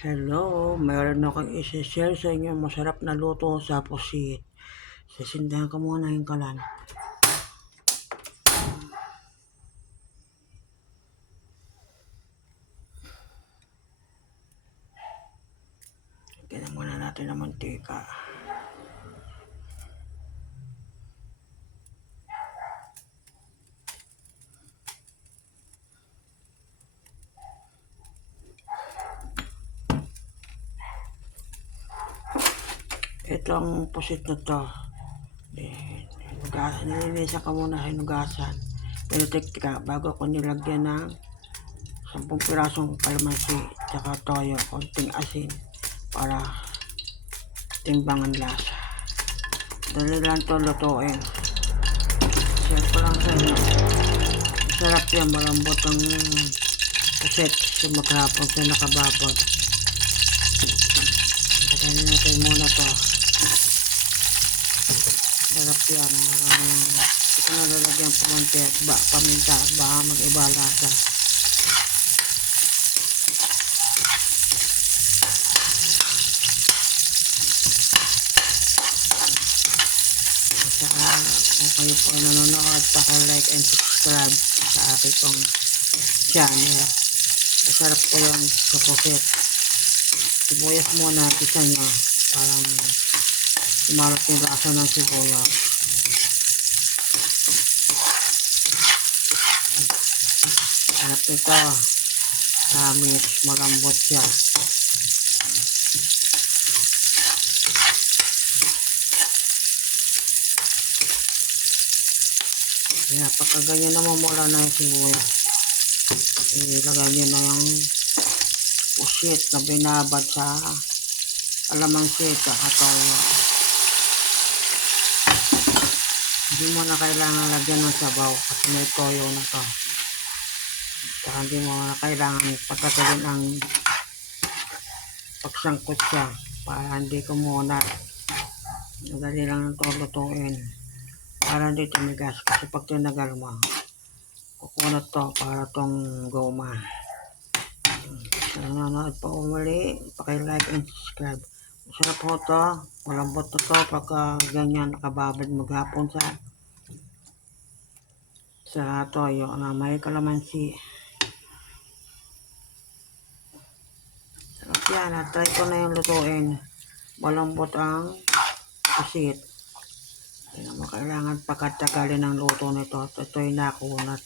Hello, meron akong isi-share sa inyo masarap na luto sa pusit. Sisindihan ko muna yung kalan. Lagyan muna natin ng mantika. Itong pusit na to, nilinisan ko muna hinugasan. Pero tika, bago ko nilagyan ng 10 pirasong kalamansi, tsaka toyo, konting asin, para timbangan lasa. Dali lang to lutuin. Share ko lang sa inyo. Masarap yan, malambot ang pusit. Maghapon sa nakababot. Lagyan natin muna to. Sarap yan. Ito na lalagyan paminta, baka mag-iba lasa. Kung kayo po nanonood, paki-like and subscribe sa aking pong channel. Masarap po yung sa pusit. Sibuyas muna, isa nyo, para sumarap yung lasa ng sibuyas. Sarap ito. Tamis, malambot siya. Kaya pagka ganyan naman mula na yung sibuyas, ilagay nyo na yung pusit na binabad sa kalamansi at toyo. Hindi mo na kailangan lagyan ng sabaw kasi may toyo na to. Saka hindi mo na kailangan patagalin ang pagsangkot siya para hindi kumunat. Madali lang ito lutuin para hindi tumigas, kasi pag tinagal mo kukunat to para tong goma. Sa nanonood pa umuli, paki-like and subscribe. Masarap po to, malambot to pagka ganyan nakababad maghapon sa toyo na may kalamansi. Sarap yan, try ko na yung lutuin. Malambot ang pusit. Hindi naman kailangan pagkatagalin ng luto nito. Ito'y nakunat.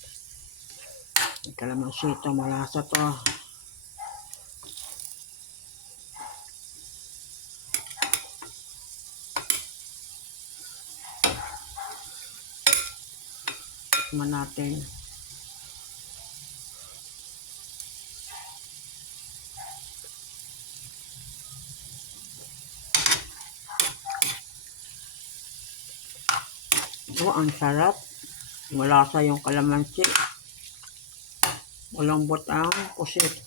May kalamansi ito, malasa to. Tikman natin. Ang sarap. Malasa yung kalamansi. Malambot ang pusit.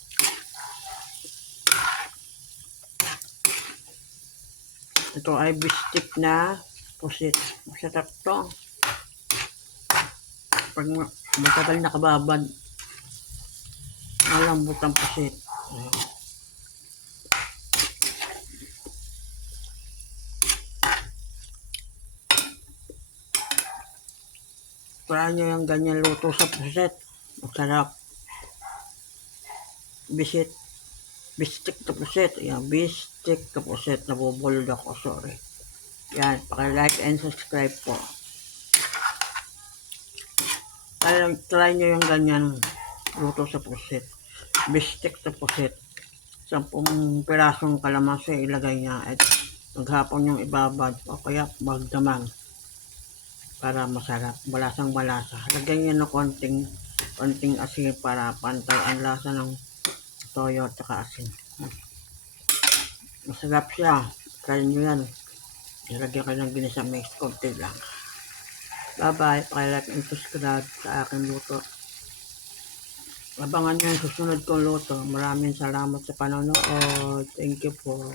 Ito ay bistik na pusit. Masarap to. Pag matagal nakababad, malambot ang pusit. Try nyo yung ganyan luto sa pusit. Masarap. Bistik na pusit. Yan, bistik na pusit. Nabubulod ako, sorry. Yan, paki-like and subscribe po. Try nyo yung ganyan luto sa pusit. Bistik na pusit. 10 pirasong kalamansi ilagay niya at maghapon yung ibabad o kaya magdamag para masarap, malasang malasa. Lagyan niyo ng konting asin para pantay ang lasa ng toyo at saka asin. Masarap siya. Try nyo yan. Ilagyan kayo ng ginisa mix, konti lang. Bye bye, paki-like and subscribe sa aking luto. Abangan nyo yung susunod kong luto. Maraming salamat sa panonood. Thank you po.